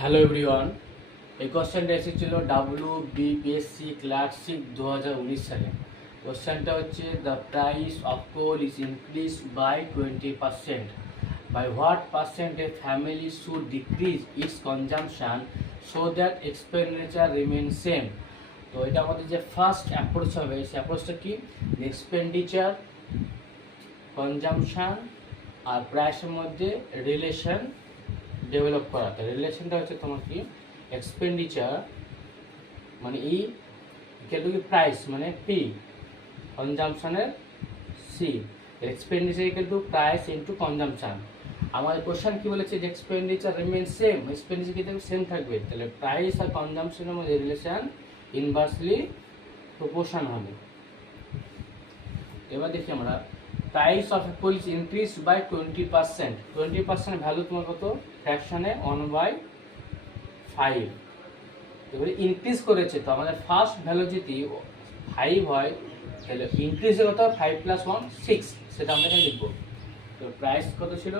Hello everyone, এই কোশ্চেনটা এসেছিল WBPSC ক্লার্কশিপ 2019 সালে। কোশ্চেনটা হচ্ছে the price of coal is increase by 20%, by what percent a family should decrease its consumption so that expenditure remain same. তো এটা আমাদের যে ফার্স্ট অ্যাপ্রোচ হবে, সেই অ্যাপ্রোচটা কি, এক্সপেন্ডিচার, কনজামশন আর প্রাইসের মধ্যে রিলেশন ডেভেলপ করা। তো রিলেশনটা হচ্ছে তোমার কি, এক্সপেন্ডিচার মানে ই ইকুয়াল টু কি প্রাইস মানে পি, কনজামশনের C, expenditure equal to price into consumption. আমাদের কোশ্চেন কি বলেছে যে এক্সপেন্ডিচার রিমেইন সেম, এক্সপেন্ডিচার কি থাকবে, সেম থাকবে, তাহলে প্রাইস আর কনজামশনের মধ্যে রিলেশন ইনভার্সলি প্রপোর্শন হবে। এবার দেখি আমরা, price of apple is increase by 20%। 20% value তোমার কত, ফ্র্যাকশনে 1/5। এবারে ইনক্রিজ করেছে, তো আমাদের ফার্স্ট ভ্যালু যদি 5 হয় তাহলে ইনক্রিজ কত, 5 + 1 6, সেটা আমরা এখানে লিখবো। তো প্রাইস কত ছিল,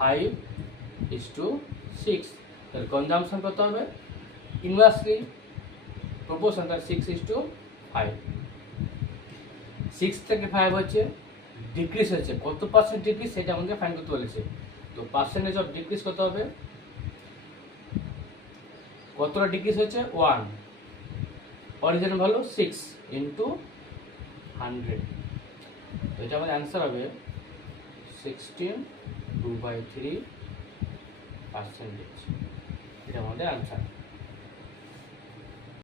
5:6, তাহলে কনজামশন কত হবে, ইনভার্সলি প্রপোর্শন, তাহলে 6:5। 6 থেকে 5 হচ্ছে ডিক্রিজ হচ্ছে, কত পার্সেন্ট ডিক্রিজ সেটা আমাদের ফাইন্ড করতে বলেছে। তো পার্সেন্টেজ অফ ডিক্রিজ কত হবে, কতটা ডিক্রিজ হচ্ছে 1, অরিজিনাল ভ্যালু 6 ইন্টু 100, তো এটা আমাদের অ্যান্সার হবে 16/2/3%। এটা আমাদের অ্যান্সার।